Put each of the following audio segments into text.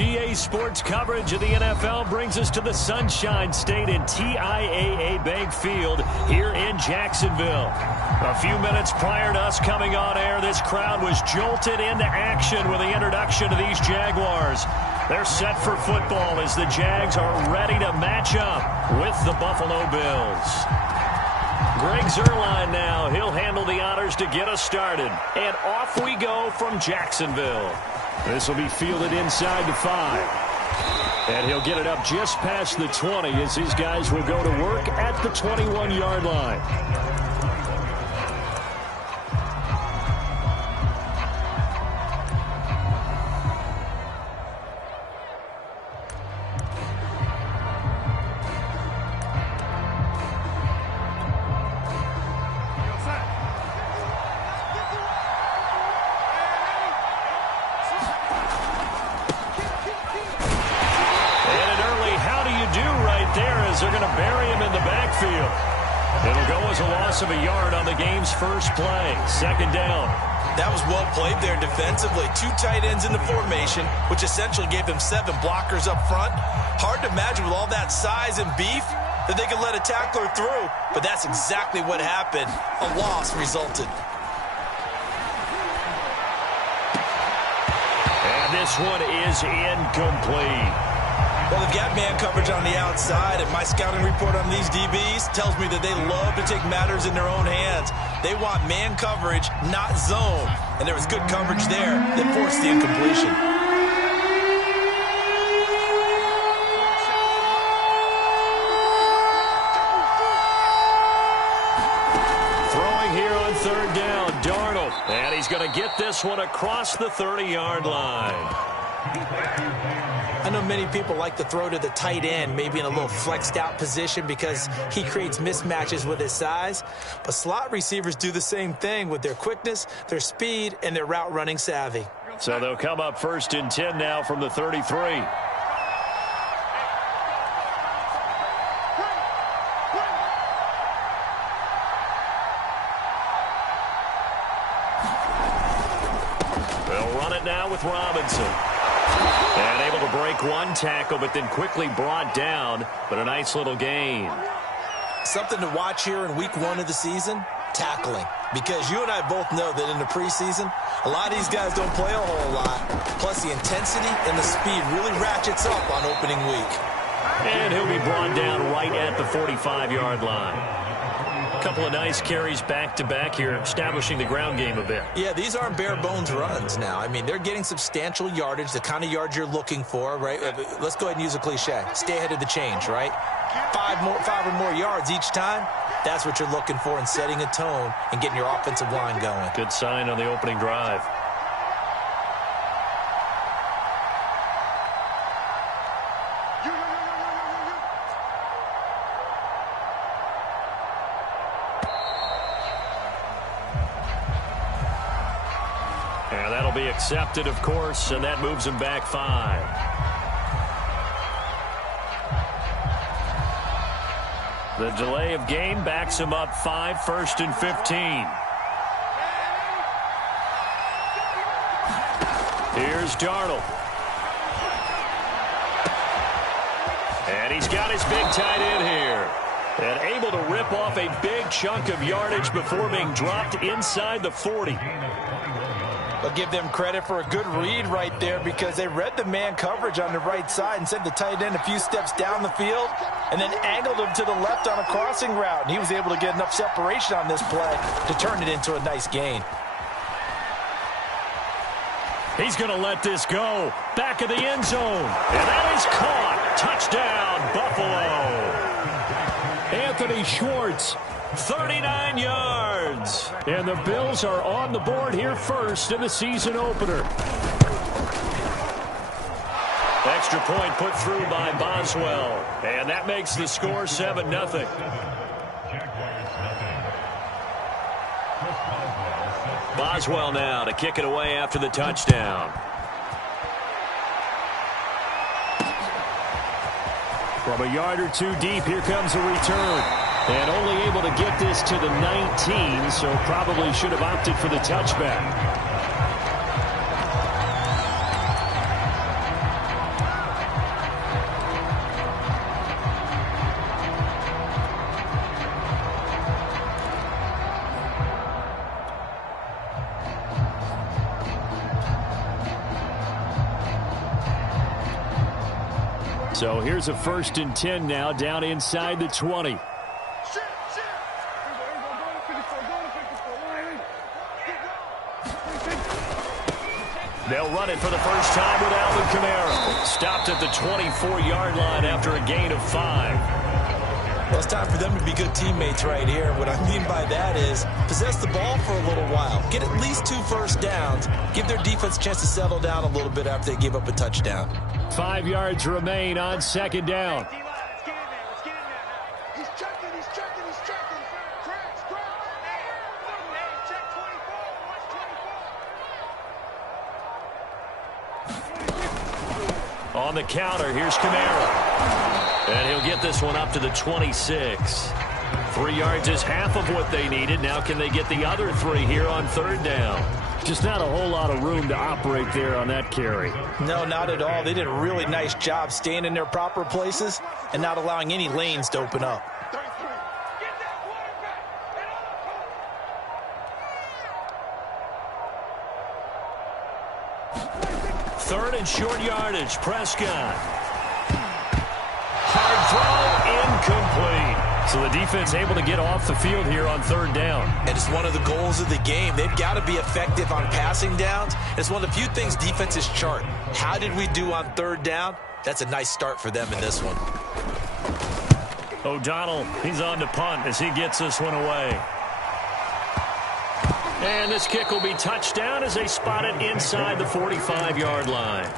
EA Sports coverage of the NFL brings us to the Sunshine State and TIAA Bank Field here in Jacksonville. A few minutes prior to us coming on air, this crowd was jolted into action with the introduction of these Jaguars. They're set for football as the Jags are ready to match up with the Buffalo Bills. Greg Zuerlein now. He'll handle the honors to get us started. And off we go from Jacksonville. This will be fielded inside the 5. And he'll get it up just past the 20 as his guys will go to work at the 21-yard line. They're going to bury him in the backfield. It'll go as a loss of a yard on the game's first play. Second down. That was well played there defensively. 2 tight ends in the formation, which essentially gave them 7 blockers up front. Hard to imagine with all that size and beef that they could let a tackler through, but that's exactly what happened. A loss resulted. And this one is incomplete. Well, they've got man coverage on the outside, and my scouting report on these DBs tells me that they love to take matters in their own hands. They want man coverage, not zone. And there was good coverage there that forced the incompletion. Throwing here on third down, Darnold. And he's going to get this one across the 30-yard line. I know many people like to throw to the tight end, maybe in a little flexed out position because he creates mismatches with his size. But slot receivers do the same thing with their quickness, their speed, and their route running savvy. So they'll come up 1st and 10 now from the 33. They'll run it now with Robinson. And able to break one tackle, but then quickly brought down. But a nice little gain. Something to watch here in week 1 of the season, tackling. Because you and I both know that in the preseason, a lot of these guys don't play a whole lot. Plus, the intensity and the speed really ratchets up on opening week. And he'll be brought down right at the 45-yard line. A couple of nice carries back-to-back here, establishing the ground game a bit. Yeah, these aren't bare-bones runs now. I mean, they're getting substantial yardage, the kind of yards you're looking for, right? Let's go ahead and use a cliche. Stay ahead of the change, right? 5 or more yards each time. That's what you're looking for in setting a tone and getting your offensive line going. Good sign on the opening drive. And that'll be accepted, of course, and that moves him back 5. The delay of game backs him up 5, 1st and 15. Here's Darnold. And he's got his big tight end here. And able to rip off a big chunk of yardage before being dropped inside the 40. I'll give them credit for a good read right there because they read the man coverage on the right side and sent the tight end a few steps down the field and then angled him to the left on a crossing route. And he was able to get enough separation on this play to turn it into a nice gain. He's going to let this go. Back of the end zone. And that is caught. Touchdown, Buffalo. Anthony Schwartz, 39 yards. And the Bills are on the board here first in the season opener. Extra point put through by Boswell. And that makes the score 7-0. Boswell now to kick it away after the touchdown. From a yard or two deep, here comes a return. And only able to get this to the 19, so probably should have opted for the touchback. So here's a 1st and 10 now, down inside the 20. They'll run it for the first time with Alvin Kamara. Stopped at the 24-yard line after a gain of 5. Well, it's time for them to be good teammates right here. What I mean by that is possess the ball for a little while. Get at least 2 first downs. Give their defense a chance to settle down a little bit after they give up a touchdown. 5 yards remain on 2nd down. On the counter, here's Kamara. And he'll get this one up to the 26. 3 yards is half of what they needed. Now can they get the other 3 here on 3rd down? Just not a whole lot of room to operate there on that carry. No, not at all. They did a really nice job staying in their proper places and not allowing any lanes to open up. Third and short yardage, Prescott. Hard throw, incomplete. So the defense able to get off the field here on 3rd down. And it's one of the goals of the game. They've got to be effective on passing downs. It's one of the few things defenses chart. How did we do on 3rd down? That's a nice start for them in this one. O'Donnell, he's on to punt as he gets this one away. And this kick will be touchdown as they spot it inside the 45-yard line.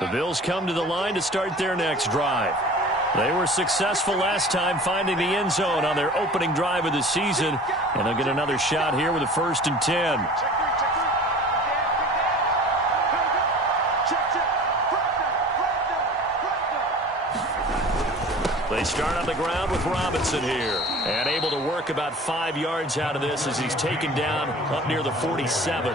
The Bills come to the line to start their next drive. They were successful last time finding the end zone on their opening drive of the season, and they'll get another shot here with a 1st and 10. They start on the ground with Robinson here. And able to work about 5 yards out of this as he's taken down up near the 47.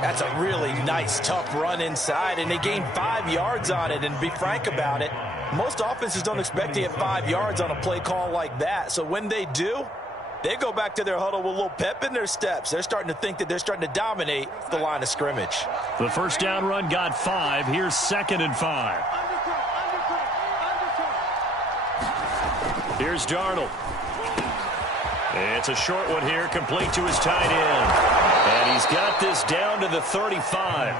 That's a really nice, tough run inside, and they gained 5 yards on it. And to be frank about it, most offenses don't expect to get 5 yards on a play call like that. So when they do, they go back to their huddle with a little pep in their steps. They're starting to think that they're starting to dominate the line of scrimmage. The 1st down run got 5. Here's 2nd and 5. Here's Darnold. It's a short one here, complete to his tight end. And he's got this down to the 35.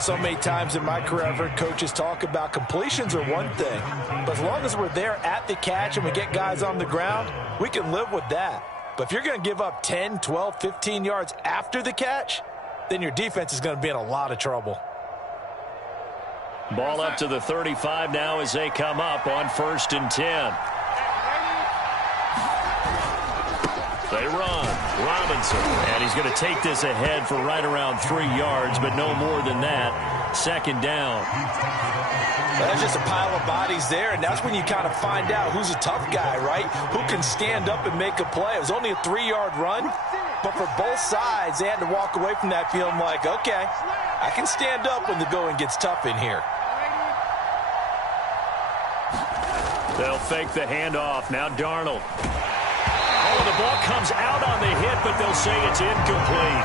So many times in my career, I've heard coaches talk about completions are one thing. But as long as we're there at the catch and we get guys on the ground, we can live with that. But if you're going to give up 10, 12, 15 yards after the catch, then your defense is going to be in a lot of trouble. Ball up to the 35 now as they come up on 1st and 10. They run. Robinson. And he's going to take this ahead for right around 3 yards, but no more than that. 2nd down. There's just a pile of bodies there, and that's when you kind of find out who's a tough guy, right? Who can stand up and make a play. It was only a 3-yard run, but for both sides, they had to walk away from that feeling like, okay, I can stand up when the going gets tough in here. They'll fake the handoff. Now Darnold. Oh, the ball comes out on the hit, but they'll say it's incomplete.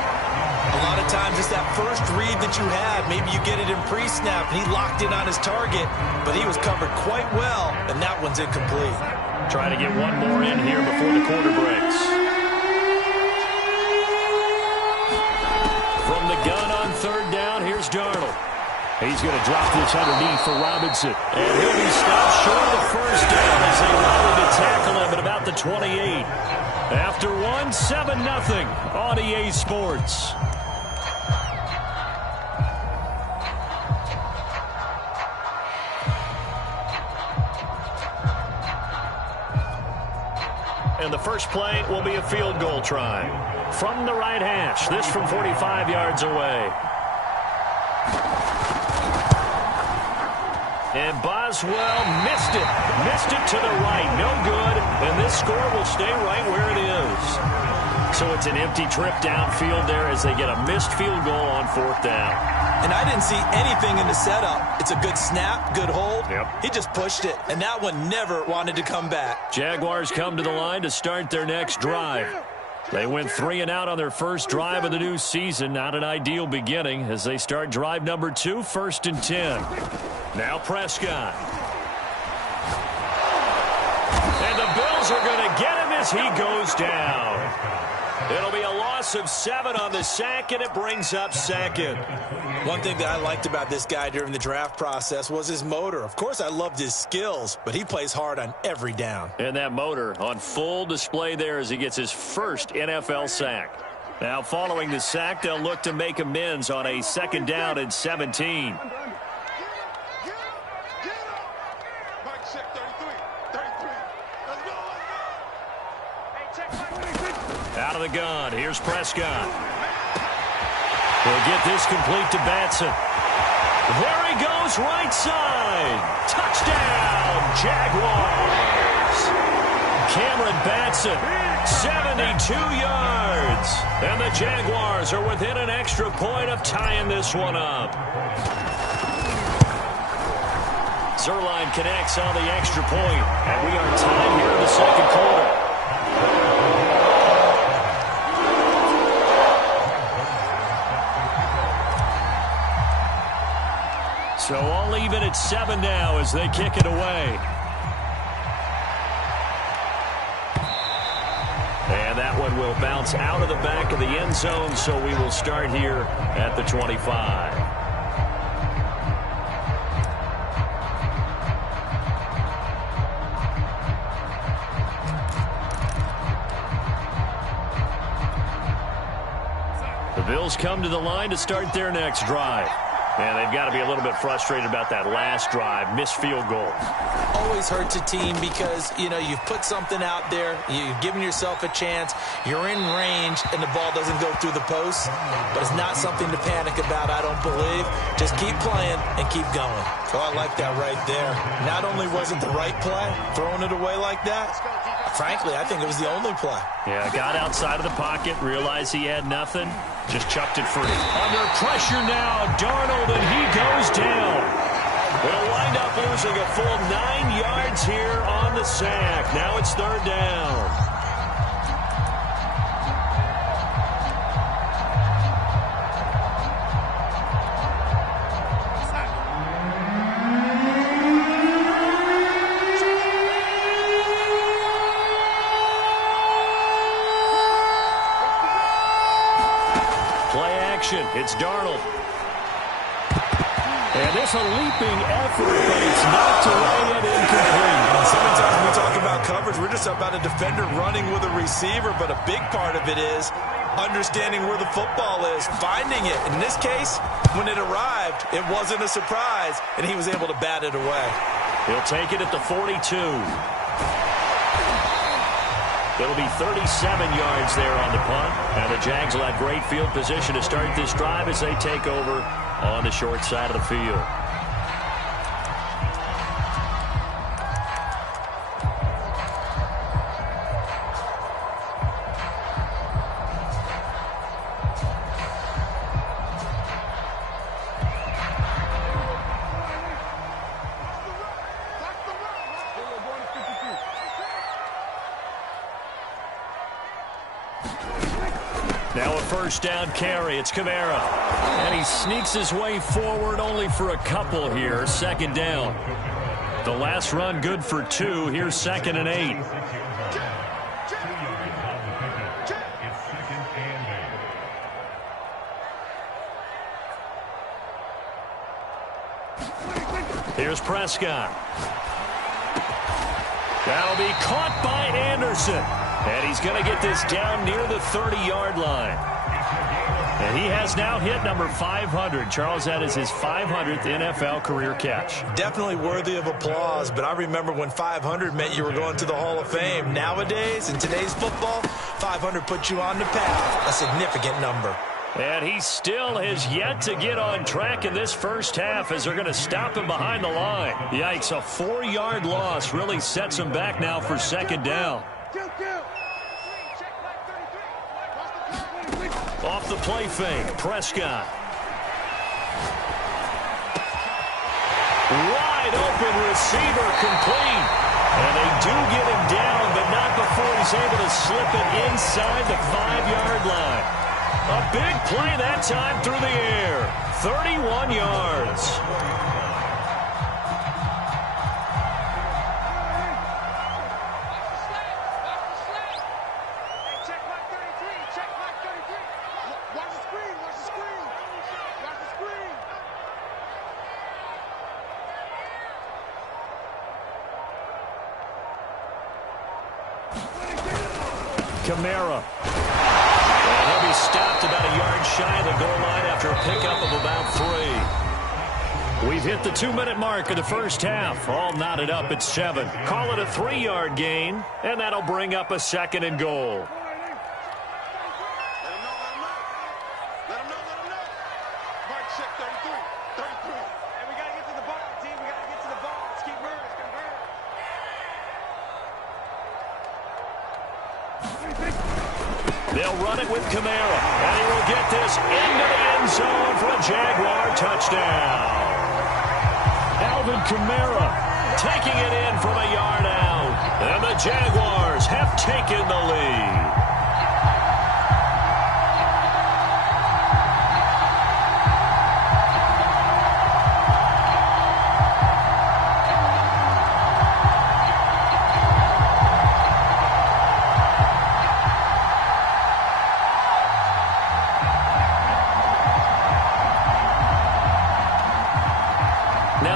A lot of times it's that first read that you have. Maybe you get it in pre-snap, and he locked in on his target, but he was covered quite well, and that one's incomplete. Trying to get one more in here before the quarter breaks. From the gun on 3rd down, here's Darnold. He's going to drop this underneath for Robinson. And he'll be stopped short of the 1st down as they rally to tackle him at about the 28. After 7-0 on EA Sports. And the first play will be a field goal try. From the right hash, this from 45 yards away. And Boswell missed it. Missed it to the right. No good. And this score will stay right where it is. So it's an empty trip downfield there as they get a missed field goal on 4th down. And I didn't see anything in the setup. It's a good snap, good hold. Yep. He just pushed it, and that one never wanted to come back. Jaguars come to the line to start their next drive. They went 3 and out on their first drive of the new season. Not an ideal beginning as they start drive number 2, 1st and 10. Now Prescott. And the Bills are going to get him as he goes down. It'll be a loss of 7 on the sack, and it brings up 2nd. One thing that I liked about this guy during the draft process was his motor. Of course, I loved his skills, but he plays hard on every down. And that motor on full display there as he gets his first NFL sack. Now, following the sack, they'll look to make amends on a 2nd down and 17. Out of the gun, here's Prescott. He'll get this complete to Batson. There he goes, right side. Touchdown, Jaguars. Cameron Batson, 72 yards. And the Jaguars are within an extra point of tying this one up. Zerline connects on the extra point, and we are tied here in the 2nd quarter. So all even at 7 now as they kick it away. And that one will bounce out of the back of the end zone, so we will start here at the 25. The Bills come to the line to start their next drive. And they've got to be a little bit frustrated about that last drive, missed field goal. Always hurts a team because, you've put something out there, you've given yourself a chance, you're in range, and the ball doesn't go through the post. But it's not something to panic about, I don't believe. Just keep playing and keep going. Oh, I like that right there. Not only was it the right play, throwing it away like that, frankly, I think it was the only play. Yeah, got outside of the pocket, realized he had nothing, just chucked it free. Under pressure now, Darnold, and he goes down. They'll wind up losing a full 9 yards here on the sack. Now it's 3rd down. It's Darnold. And this a leaping effort, but it's knocked away and incomplete. Sometimes we talk about coverage, we're just about a defender running with a receiver, but a big part of it is understanding where the football is, finding it. In this case, when it arrived, it wasn't a surprise, and he was able to bat it away. He'll take it at the 42. It'll be 37 yards there on the punt. And the Jags will have great field position to start this drive as they take over on the short side of the field. Now a first down carry. It's Kamara. And he sneaks his way forward only for a couple here. 2nd down. The last run good for 2. Here's 2nd and 8. Here's Prescott. That'll be caught by Anderson. And he's going to get this down near the 30-yard line. And he has now hit number 500. Charles, that is his 500th NFL career catch. Definitely worthy of applause, but I remember when 500 meant you were going to the Hall of Fame. Nowadays, in today's football, 500 puts you on the path, a significant number. And he still has yet to get on track in this first half as they're going to stop him behind the line. Yikes, a 4-yard loss really sets him back now for 2nd down. Off the play fake, Prescott. Wide open receiver complete. And they do get him down, but not before he's able to slip it inside the 5-yard line. A big play that time through the air. 31 yards. Kamara. And he'll be stopped about a yard shy of the goal line after a pickup of about 3. We've hit the 2-minute mark of the first half. All knotted up at 7. Call it a 3-yard gain, and that'll bring up a 2nd and goal. They'll run it with Kamara, and he will get this into the end zone for a Jaguar touchdown. Alvin Kamara taking it in from a yard out, and the Jaguars have taken the lead.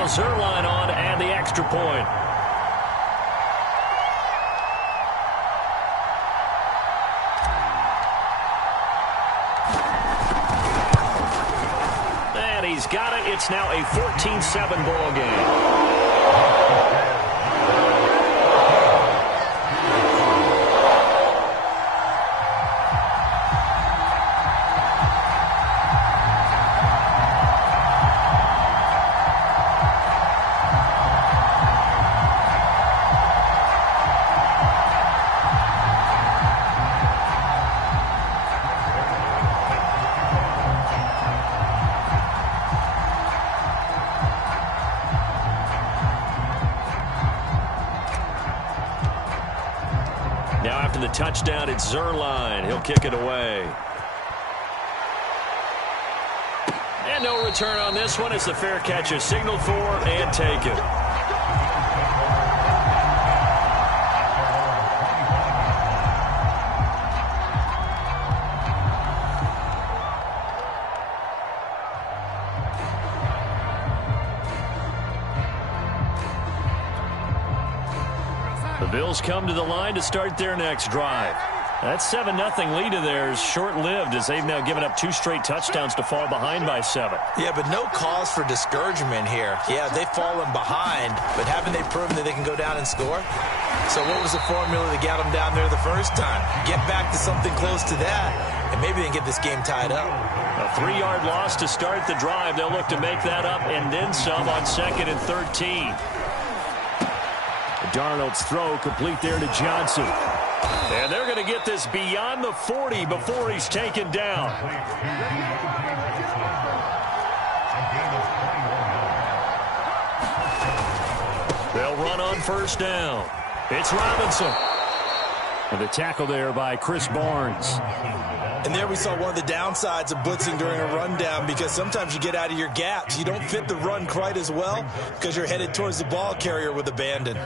Zerline on and the extra point. And he's got it. It's now a 14-7 ball game. Now after the touchdown, it's Zerline. He'll kick it away. And no return on this one as the fair catch is signaled for and taken. The Bills come to the line to start their next drive. That 7-0 lead of theirs short-lived as they've now given up 2 straight touchdowns to fall behind by 7. Yeah, but no cause for discouragement here. Yeah, they've fallen behind, but haven't they proven that they can go down and score? So what was the formula that got them down there the first time? Get back to something close to that, and maybe they can get this game tied up. A 3-yard loss to start the drive. They'll look to make that up and then some on 2nd and 13. Darnold's throw complete there to Johnson. And they're going to get this beyond the 40 before he's taken down. They'll run on first down. It's Robinson. And the tackle there by Chris Barnes. And there we saw one of the downsides of blitzing during a rundown, because sometimes you get out of your gaps. You don't fit the run quite as well because you're headed towards the ball carrier with abandon.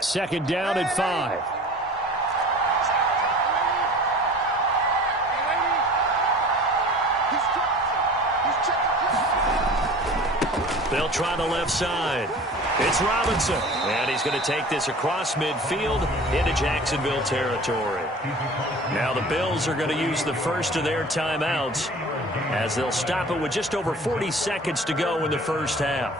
2nd down and 5. They'll try the left side. It's Robinson. And he's going to take this across midfield into Jacksonville territory. Now the Bills are going to use the first of their timeouts as they'll stop it with just over 40 seconds to go in the first half.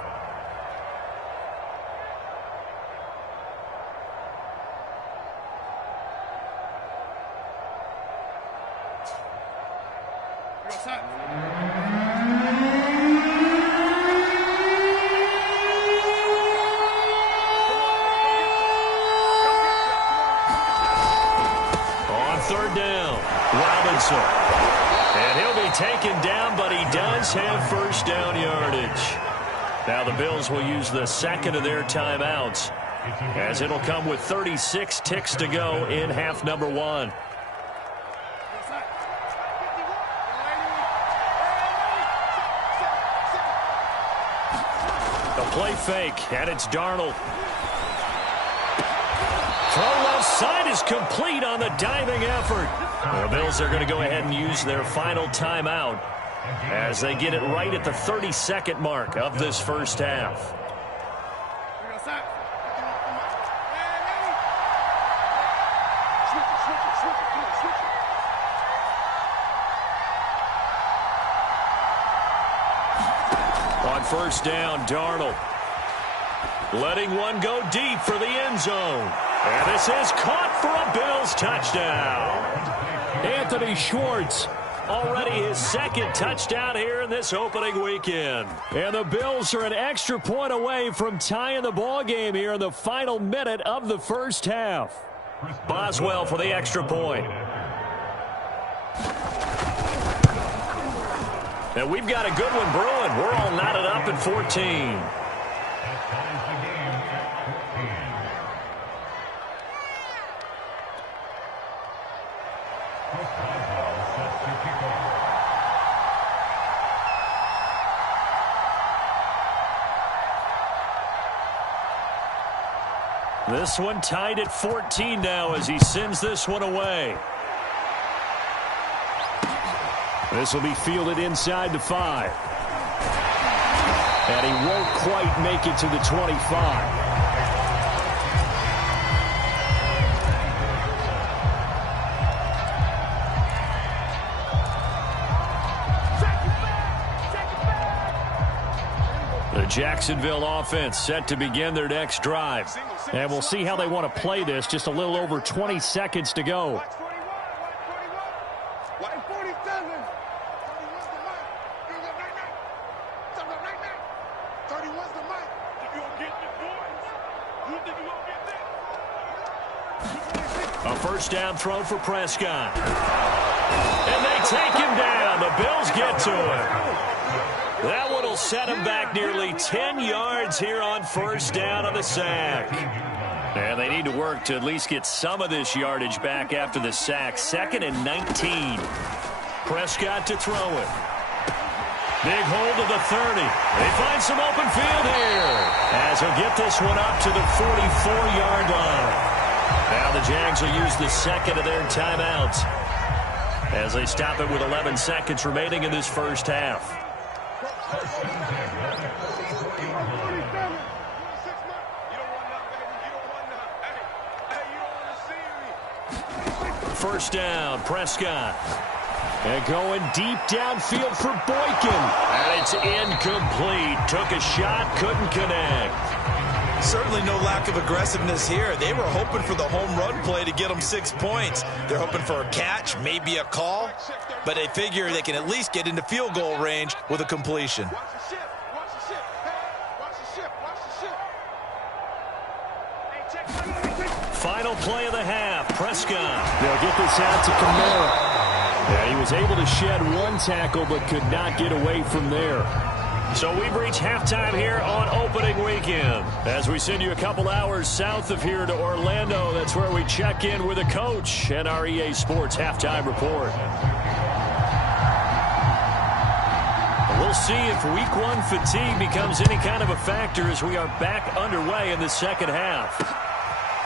third down. Robinson. And he'll be taken down, but he does have first down yardage. Now the Bills will use the second of their timeouts, as it'll come with 36 ticks to go in half number one. The play fake, and it's Darnold. Throw left side is complete on the diving effort. The Bills are going to go ahead and use their final timeout as they get it right at the 32nd mark of this first half. On first down, Darnold letting one go deep for the end zone. And this is caught for a Bills touchdown. Anthony Schwartz, already his second touchdown here in this opening weekend. And the Bills are an extra point away from tying the ball game here in the final minute of the first half. Boswell for the extra point. And we've got a good one brewing. We're all knotted up at 14. This one tied at 14 now as he sends this one away. This will be fielded inside the 5. And he won't quite make it to the 25. The Jacksonville offense set to begin their next drive. And we'll see how they want to play this. Just a little over 20 seconds to go. A first down throw for Prescott. And they take him down. The Bills get to him. That one will set him back nearly 10 yards here on first down on the sack. And they need to work to at least get some of this yardage back after the sack. 2nd and 19. Prescott to throw it. Big hold of the 30. They find some open field here as he'll get this one up to the 44-yard line. Now the Jags will use the second of their timeouts as they stop it with 11 seconds remaining in this first half. First down, Prescott. And going deep downfield for Boykin. And it's incomplete. Took a shot, couldn't connect. Certainly no lack of aggressiveness here. They were hoping for the home run play to get them 6 points. They're hoping for a catch, maybe a call, but they figure they can at least get into field goal range with a completion. Final play of the half, Prescott. They'll get this out to Kamara. Yeah, he was able to shed one tackle but could not get away from there. So we've reached halftime here on opening weekend. As we send you a couple hours south of here to Orlando, that's where we check in with a coach and our EA Sports halftime report. We'll see if week one fatigue becomes any kind of a factor as we are back underway in the second half.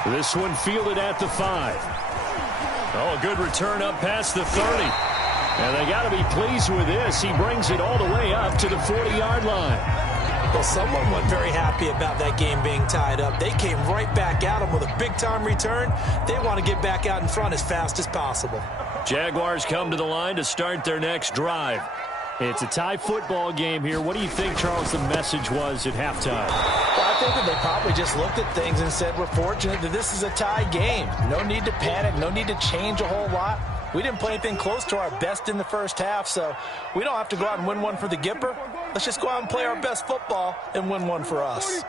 This one fielded at the 5. Oh, a good return up past the 30. And they got to be pleased with this. He brings it all the way up to the 40-yard line. Well, someone wasn't very happy about that game being tied up. They came right back at him with a big-time return. They want to get back out in front as fast as possible. Jaguars come to the line to start their next drive. It's a tie football game here. What do you think, Charles, the message was at halftime? Well, I think that they probably just looked at things and said, we're fortunate that this is a tie game. No need to panic. No need to change a whole lot. We didn't play anything close to our best in the first half, so we don't have to go out and win one for the Gipper. Let's just go out and play our best football and win one for us.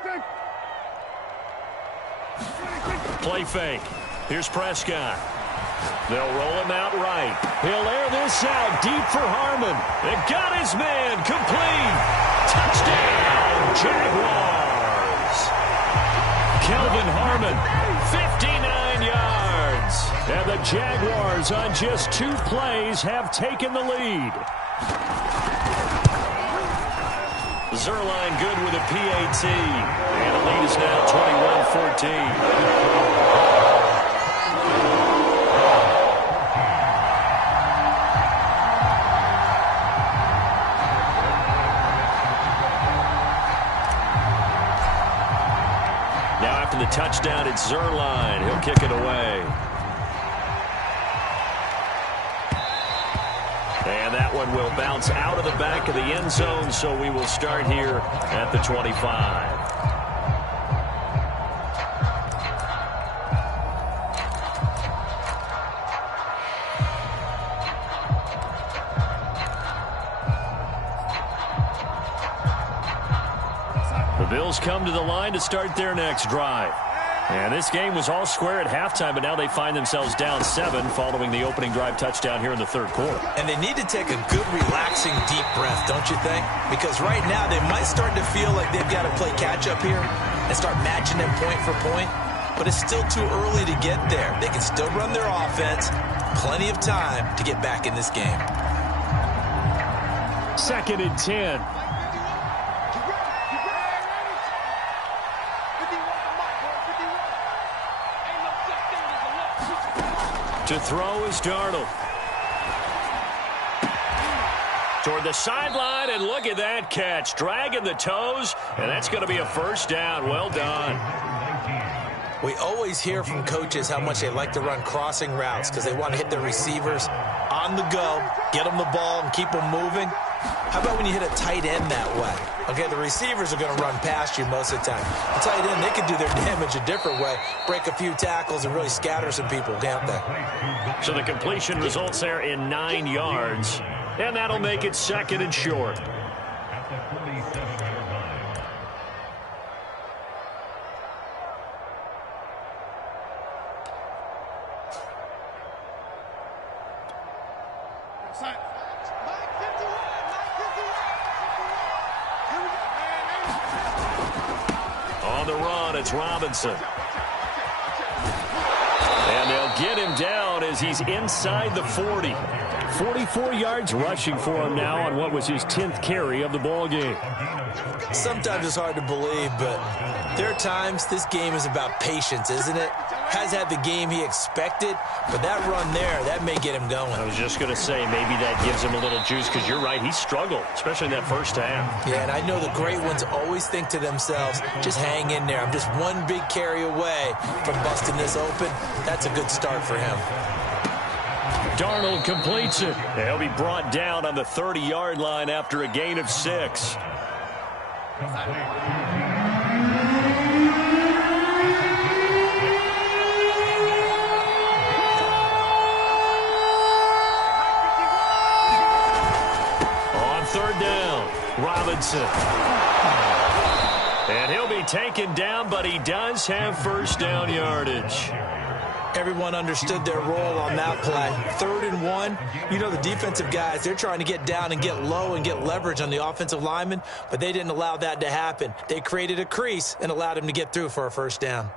Play fake. Here's Prescott. They'll roll him out right. He'll air this out deep for Harmon. They got his man complete. Touchdown, Jaguars. Kelvin Harmon, 59 yards. And the Jaguars on just 2 plays have taken the lead. Zerline good with a PAT. And the lead is now 21-14. The touchdown, it's Zerline. He'll kick it away. And that one will bounce out of the back of the end zone, so we will start here at the 25. Bills come to the line to start their next drive. And this game was all square at halftime, but now they find themselves down 7 following the opening drive touchdown here in the third quarter. And they need to take a good, relaxing, deep breath, don't you think? Because right now they might start to feel like they've got to play catch-up here and start matching them point for point. But it's still too early to get there. They can still run their offense. Plenty of time to get back in this game. 2nd and 10. To throw is Darnold. Toward the sideline, and look at that catch. Dragging the toes, and that's going to be a first down. Well done. We always hear from coaches how much they like to run crossing routes because they want to hit their receivers on the go, get them the ball, and keep them moving. How about when you hit a tight end that way? Okay, the receivers are going to run past you most of the time. The tight end, they can do their damage a different way, break a few tackles, and really scatter some people, can't they? So the completion results there in 9 yards, and that'll make it 2nd and short. It's Robinson. And they'll get him down as he's inside the 40. 44 yards rushing for him now on what was his 10th carry of the ball game. Sometimes it's hard to believe, but there are times this game is about patience, isn't it? Has had the game he expected, but that run there, that may get him going. I was just going to say, maybe that gives him a little juice, because you're right, he struggled, especially in that first half. Yeah, and I know the great ones always think to themselves, just hang in there. I'm just one big carry away from busting this open. That's a good start for him. Darnold completes it. He'll be brought down on the 30-yard line after a gain of 6. On 3rd down, Robinson. And he'll be taken down, but he does have first down yardage. Everyone understood their role on that play. 3rd and 1. You know, the defensive guys, they're trying to get down and get low and get leverage on the offensive lineman, but they didn't allow that to happen. They created a crease and allowed him to get through for a first down.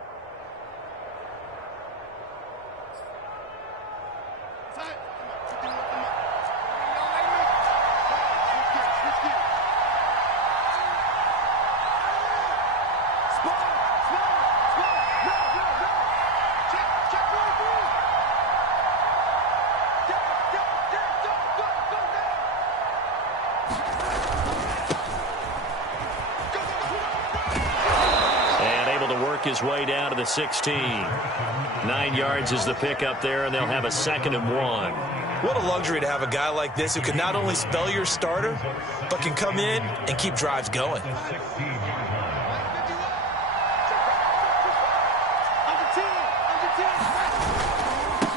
His way down to the 16. 9 yards is the pickup there, and they'll have a 2nd and 1. What a luxury to have a guy like this who can not only spell your starter, but can come in and keep drives going.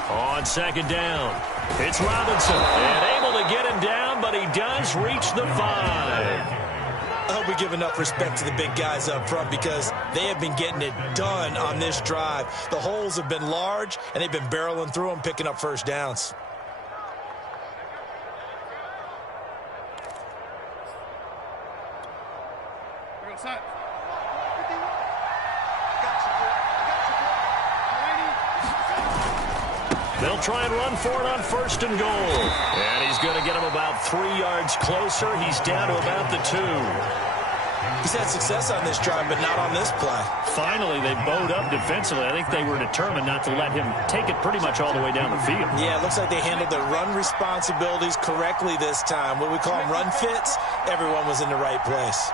On 2nd down, it's Robinson. And able to get him down, but he does reach the 5. I hope we give enough respect to the big guys up front because they have been getting it done on this drive. The holes have been large, and they've been barreling through them, picking up first downs. They'll try and run for it on 1st and goal. And he's going to get him about 3 yards closer. He's down to about the 2. He's had success on this drive, but not on this play. Finally, they bowed up defensively. I think they were determined not to let him take it pretty much all the way down the field. Yeah, it looks like they handled their run responsibilities correctly this time. What we call them run fits, everyone was in the right place.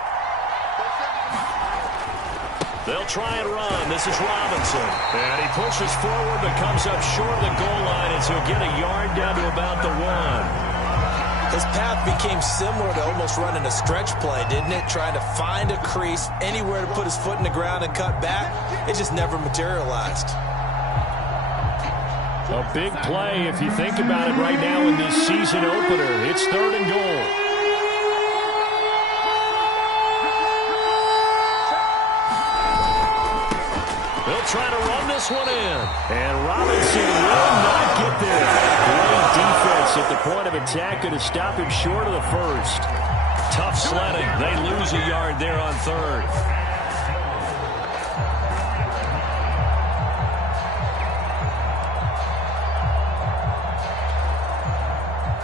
They'll try and run. This is Robinson. And he pushes forward but comes up short of the goal line as he'll get a yard down to about the 1. His path became similar to almost running a stretch play, didn't it? Trying to find a crease, anywhere to put his foot in the ground and cut back. It just never materialized. A big play if you think about it right now in this season opener. It's 3rd and goal. They'll try to run this one in. And Robinson will not get there. Great defense at the point of attack to stop him short of the 1st. Tough sledding. They lose a yard there on 3rd.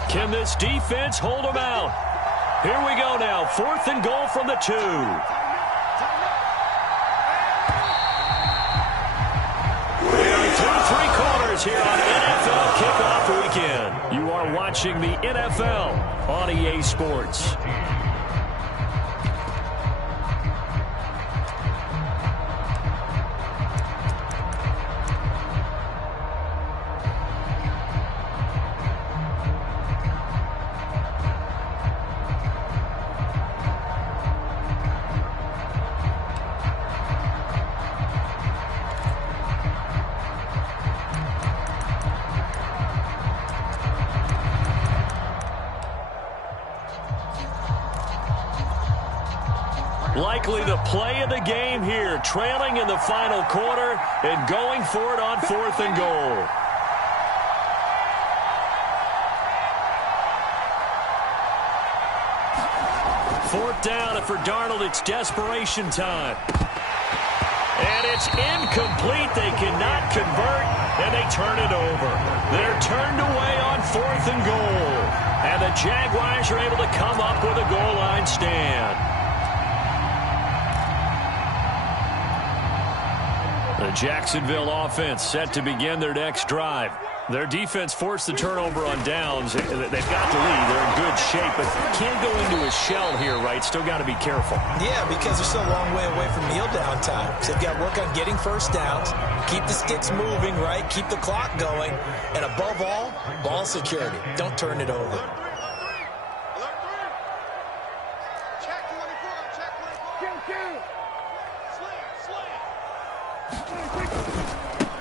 Can this defense hold them out? Here we go now. 4th and goal from the 2. Here on NFL Kickoff Weekend. You are watching the NFL on EA Sports. Likely the play of the game here, trailing in the final quarter and going for it on 4th and goal. Fourth down, and for Darnold, it's desperation time. And it's incomplete. They cannot convert, and they turn it over. They're turned away on 4th and goal. And the Jaguars are able to come up with a goal line stand. The Jacksonville offense set to begin their next drive. Their defense forced the turnover on downs. They've got the lead. They're in good shape, but can't go into a shell here, right? Still got to be careful. Yeah, because they're still a long way away from kneel down time. So they've got to work on getting first downs, keep the sticks moving, right? Keep the clock going. And above all, ball security. Don't turn it over.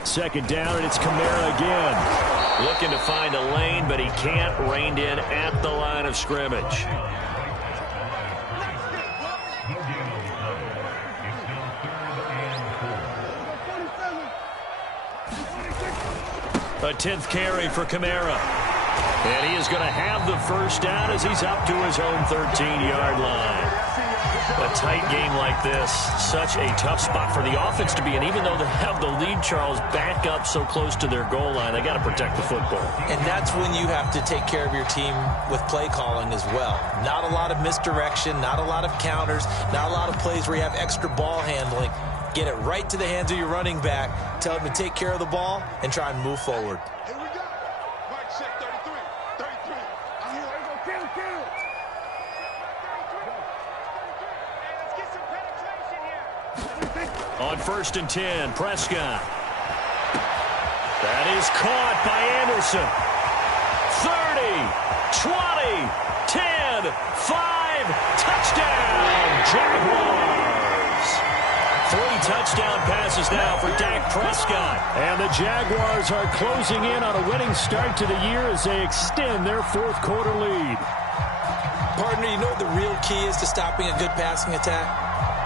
Second down, and it's Kamara again. Looking to find a lane, but he can't. Reined in at the line of scrimmage. A 10th carry for Kamara. And he is going to have the first down as he's up to his own 13-yard line. A tight game like this, such a tough spot for the offense to be in. Even though they have the lead, Charles, back up so close to their goal line, they got to protect the football. And that's when you have to take care of your team with play calling as well. Not a lot of misdirection, not a lot of counters, not a lot of plays where you have extra ball handling. Get it right to the hands of your running back, tell him to take care of the ball, and try and move forward. On 1st and 10, Prescott. That is caught by Anderson. 30, 20, 10, 5, touchdown, Jaguars. 3 touchdown passes now for Dak Prescott. And the Jaguars are closing in on a winning start to the year as they extend their 4th quarter lead. Partner, you know what the real key is to stopping a good passing attack?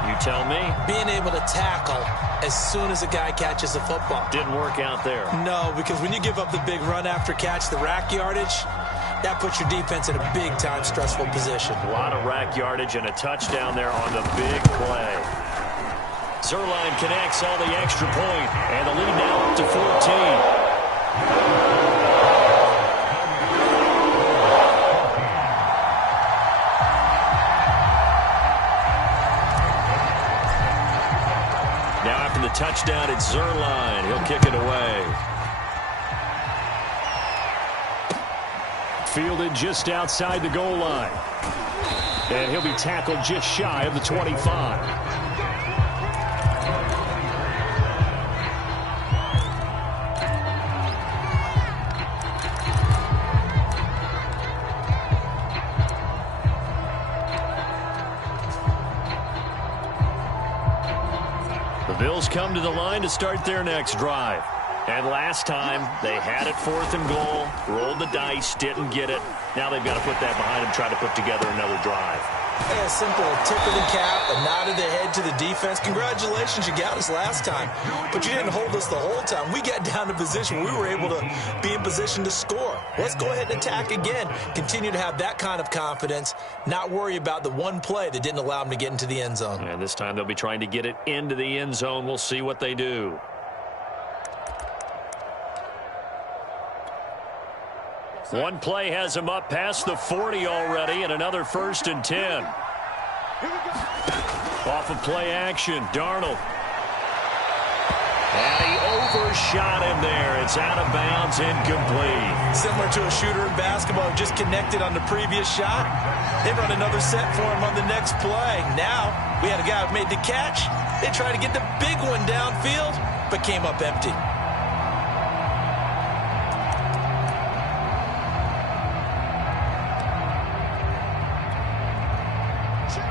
You tell me. Being able to tackle as soon as a guy catches the football. Didn't work out there. No, because when you give up the big run after catch, the rack yardage, that puts your defense in a big-time stressful position. A lot of rack yardage and a touchdown there on the big play. Zuerlein connects all the extra point, and the lead now up to 14. Touchdown at Zuerlein. He'll kick it away. Fielded just outside the goal line. And he'll be tackled just shy of the 25. Bills come to the line to start their next drive. And last time, they had it 4th and goal, rolled the dice, didn't get it. Now they've got to put that behind them, try to put together another drive. Yeah, simple tip of the cap, a nod of the head to the defense. Congratulations, you got us last time. But you didn't hold us the whole time. We got down to position. We were able to be in position to score. Let's go ahead and attack again. Continue to have that kind of confidence, not worry about the one play that didn't allow them to get into the end zone. And this time they'll be trying to get it into the end zone. We'll see what they do. One play has him up past the 40 already, and another 1st and 10. Off of play action, Darnold. And he overshot him there. It's out of bounds, incomplete. Similar to a shooter in basketball who just connected on the previous shot. They run another set for him on the next play. Now, we had a guy who made the catch. They tried to get the big one downfield, but came up empty.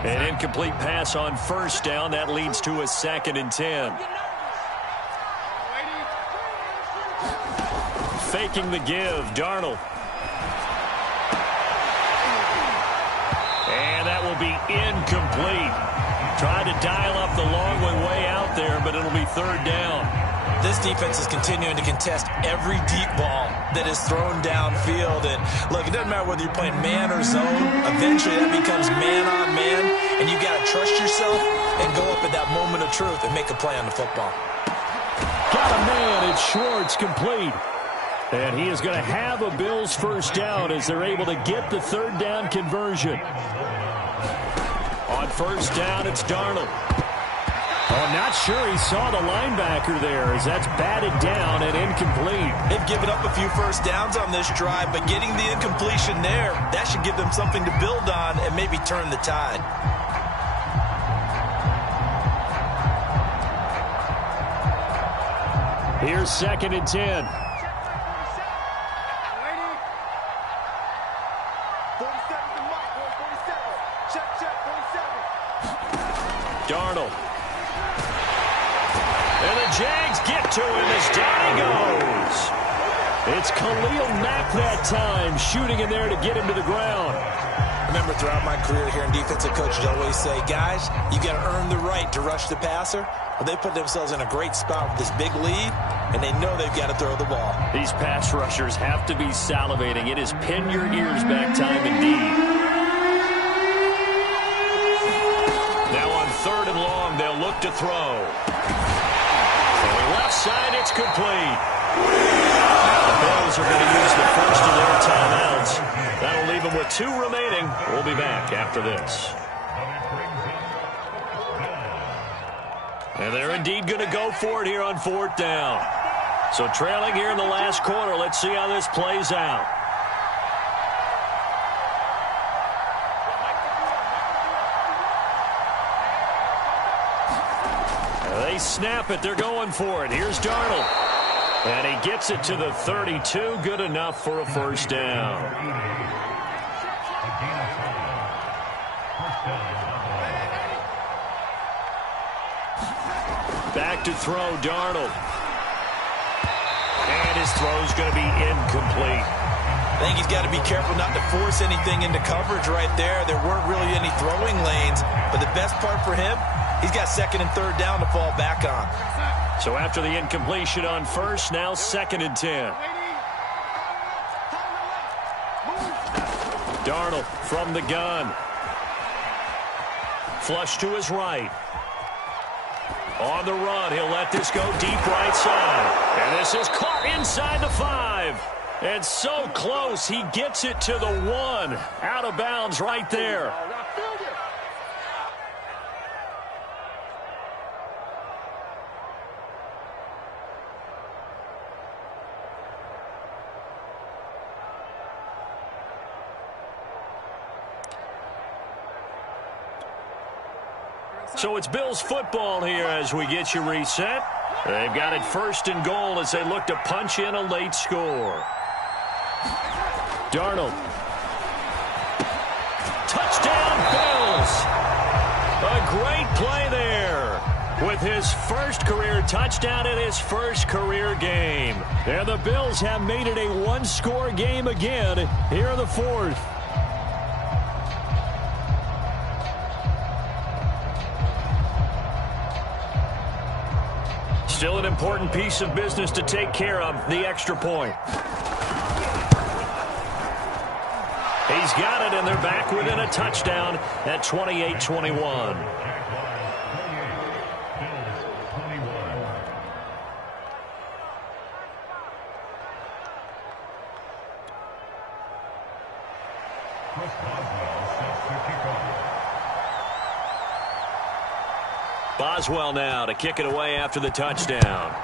An incomplete pass on 1st down. That leads to a 2nd and 10. Faking the give, Darnold. And that will be incomplete. Tried to dial up the long one way out there, but it'll be 3rd down. This defense is continuing to contest every deep ball that is thrown downfield. And, look, it doesn't matter whether you're playing man or zone. Eventually that becomes man-on-man, and you got to trust yourself and go up at that moment of truth and make a play on the football. Got a man. It's Schwartz, complete. And he is going to have a Bills 1st down as they're able to get the 3rd down conversion. On 1st down, it's Darnold. Oh, not sure he saw the linebacker there as that's batted down and incomplete. They've given up a few 1st downs on this drive, but getting the incompletion there, that should give them something to build on and maybe turn the tide. Here's 2nd and 10. Darnold. And the Jags get to him as down he goes. It's Khalil Mack that time, shooting in there to get him to the ground. Remember, throughout my career here in defensive coaches always say, guys, you got to earn the right to rush the passer. Well, they put themselves in a great spot with this big lead, and they know they've got to throw the ball. These pass rushers have to be salivating. It is pin your ears back time indeed. Now on 3rd and long, they'll look to throw. On the left side, it's complete. Now the Bills are going to use the first of their timeouts. That'll leave them with 2 remaining. We'll be back after this. And they're indeed going to go for it here on 4th down. So trailing here in the last quarter. Let's see how this plays out. They snap it. They're going for it. Here's Darnold. And he gets it to the 32. Good enough for a 1st down. Back to throw, Darnold. And his throw's going to be incomplete. I think he's got to be careful not to force anything into coverage right there. There weren't really any throwing lanes, but the best part for him, he's got second and third down to fall back on. So after the incompletion on first, now 2nd and 10. Darnold from the gun. Flush to his right. On the run, he'll let this go deep right side. And this is caught inside the 5. And so close, he gets it to the 1. Out of bounds right there. So it's Bills football here as we get you reset. They've got it 1st and goal as they look to punch in a late score. Darnold. Touchdown, Bills. A great play there with his first career touchdown in his first career game. And the Bills have made it a one-score game again here in the 4th. Still an important piece of business to take care of, the extra point. He's got it, and they're back within a touchdown at 28-21. Boswell now to kick it away after the touchdown.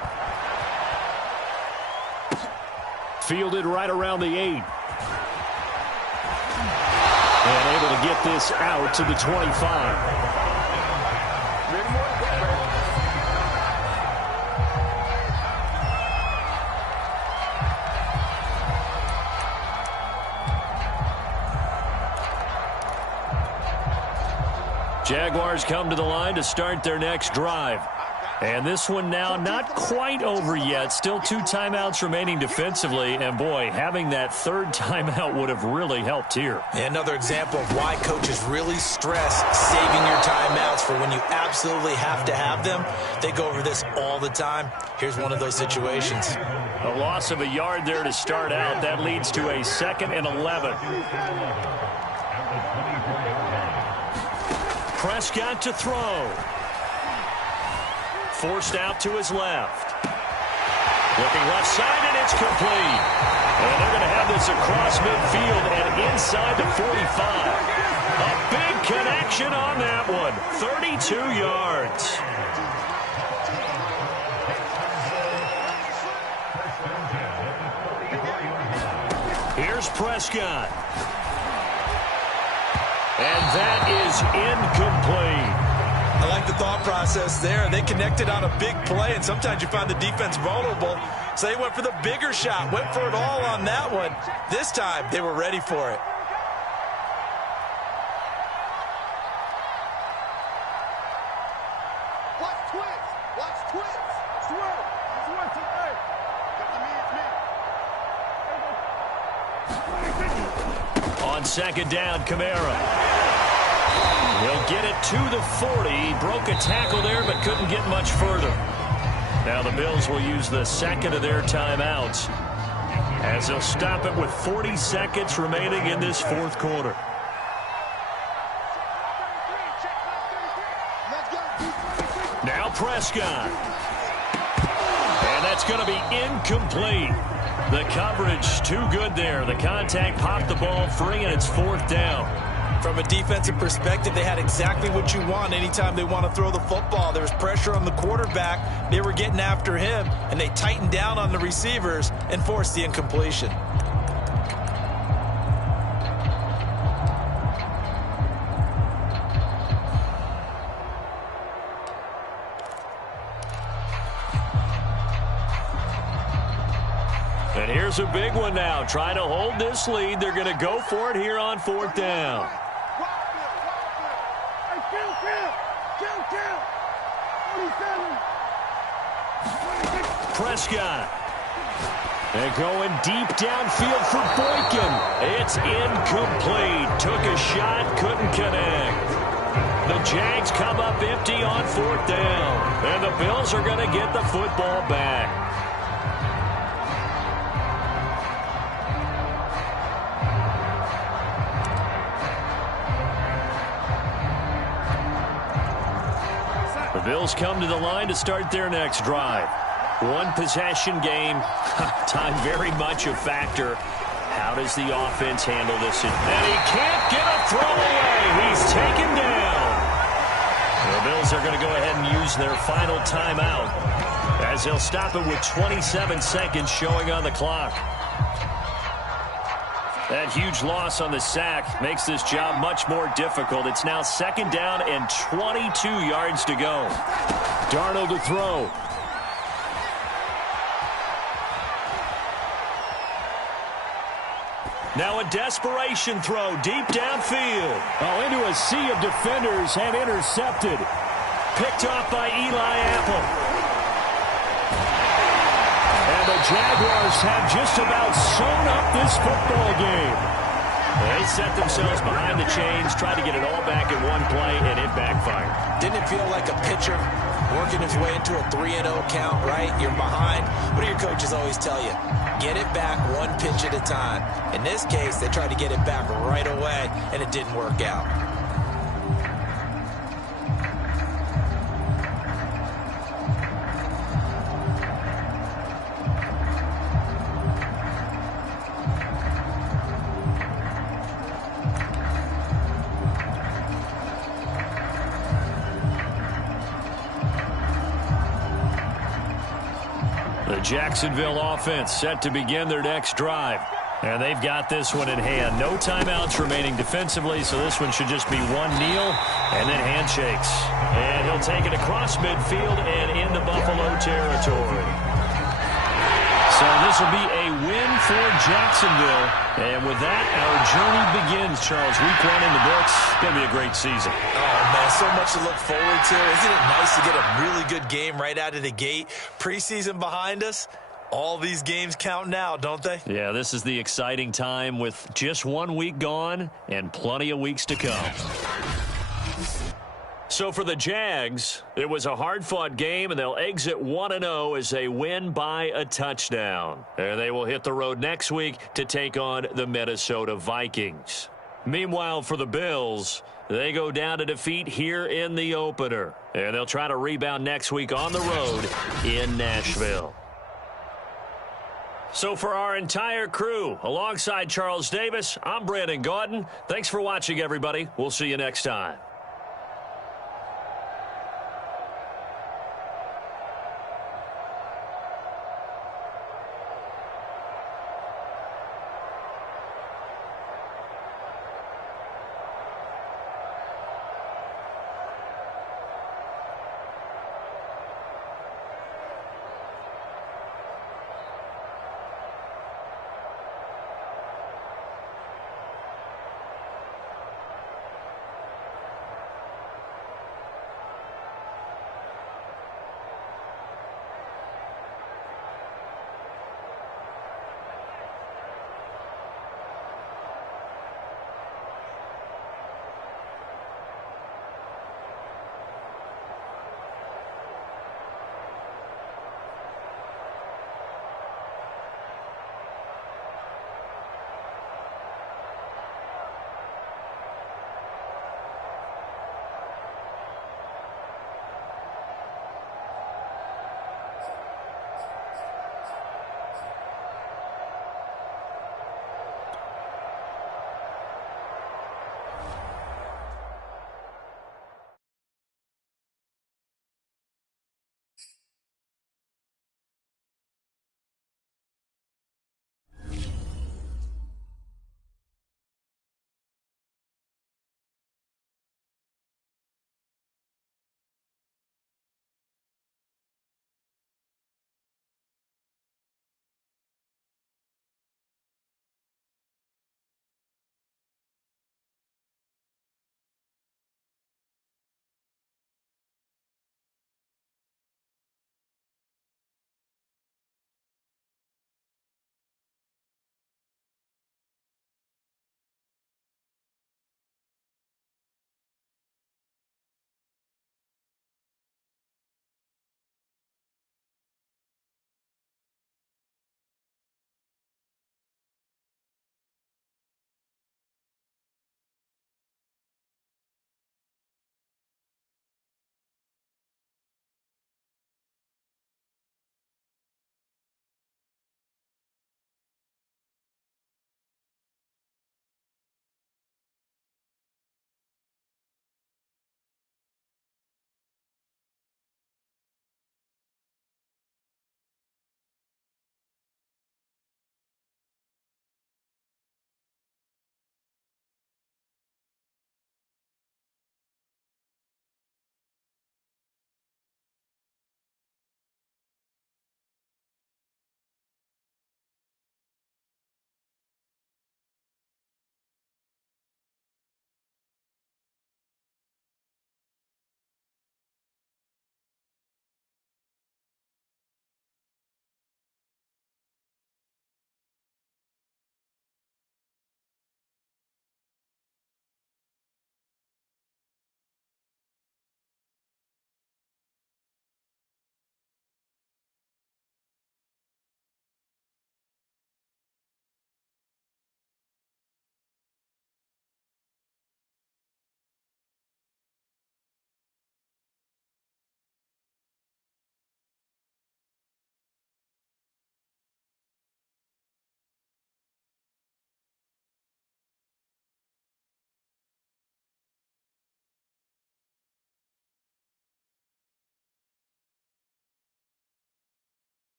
Fielded right around the 8. And able to get this out to the 25. Jaguars come to the line to start their next drive. And this one now not quite over yet. Still 2 timeouts remaining defensively. And, boy, having that 3rd timeout would have really helped here. Another example of why coaches really stress saving your timeouts for when you absolutely have to have them. They go over this all the time. Here's one of those situations. A loss of a yard there to start out. That leads to a 2nd and 11. Prescott to throw. Forced out to his left. Looking left side, and it's complete. And they're going to have this across midfield and inside the 45. A big connection on that one. 32 yards. Here's Prescott. And that is incomplete. I like the thought process there. They connected on a big play, and sometimes you find the defense vulnerable. So they went for the bigger shot, went for it all on that one. This time, they were ready for it. Watch twins. Watch twins. Swerve. On 2nd down, Kamara. He'll get it to the 40. He broke a tackle there, but couldn't get much further. Now the Bills will use the 2nd of their timeouts as they'll stop it with 40 seconds remaining in this 4th quarter. Now Prescott. And that's going to be incomplete. The coverage too good there. The contact popped the ball free, and it's 4th down. From a defensive perspective, they had exactly what you want anytime they want to throw the football. There was pressure on the quarterback. They were getting after him, and they tightened down on the receivers and forced the incompletion. And here's a big one now. Trying to hold this lead. They're going to go for it here on 4th down. Prescott. And going deep downfield for Boykin. It's incomplete. Took a shot, couldn't connect. The Jags come up empty on 4th down. And the Bills are going to get the football back. The Bills come to the line to start their next drive. One possession game. Time very much a factor. How does the offense handle this? And he can't get a throw away. He's taken down. The Bills are going to go ahead and use their final timeout as they'll stop it with 27 seconds showing on the clock. That huge loss on the sack makes this job much more difficult. It's now 2nd down and 22 yards to go. Darnold to throw. Now a desperation throw deep downfield. Oh, into a sea of defenders and intercepted. Picked off by Eli Apple. And the Jaguars have just about sewn up this football game. They set themselves behind the chains, tried to get it all back in one play, and it backfired. Didn't it feel like a pitcher working his way into a 3-0 count, right? You're behind. What do your coaches always tell you? Get it back one pitch at a time. In this case, they tried to get it back right away, and it didn't work out. The Jacksonville offense set to begin their next drive. And they've got this one in hand. No timeouts remaining defensively, so this one should just be one kneel and then handshakes. And he'll take it across midfield and into Buffalo territory. So this will be a win for Jacksonville. And with that, our journey begins, Charles. Week 1 in the books. Going to be a great season. Oh, man, so much to look forward to. Isn't it nice to get a really good game right out of the gate? Preseason behind us. All these games count now, don't they? Yeah, this is the exciting time with just 1 week gone and plenty of weeks to come. So for the Jags, it was a hard-fought game, and they'll exit 1-0 as they win by a touchdown. And they will hit the road next week to take on the Minnesota Vikings. Meanwhile, for the Bills, they go down to defeat here in the opener. And they'll try to rebound next week on the road in Nashville. So for our entire crew, alongside Charles Davis, I'm Brandon Gaudin. Thanks for watching, everybody. We'll see you next time.